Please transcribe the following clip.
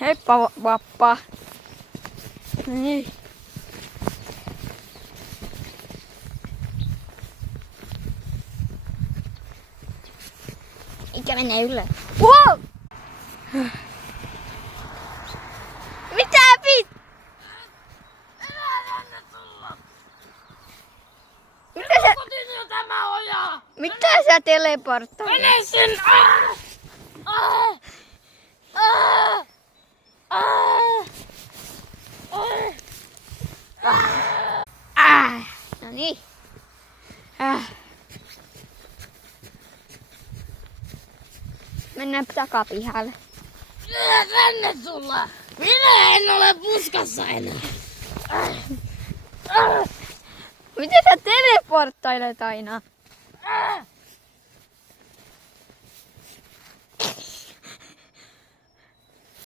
Heippa Vappa. Niin. Eikä mene ylös. Wow! Mitä Mitä sä teleportoit? Mene sen! No niin. Mennään takapihalle. Tänne tulla! Minä en ole puskassa enää! Miten sä teleporttailet aina?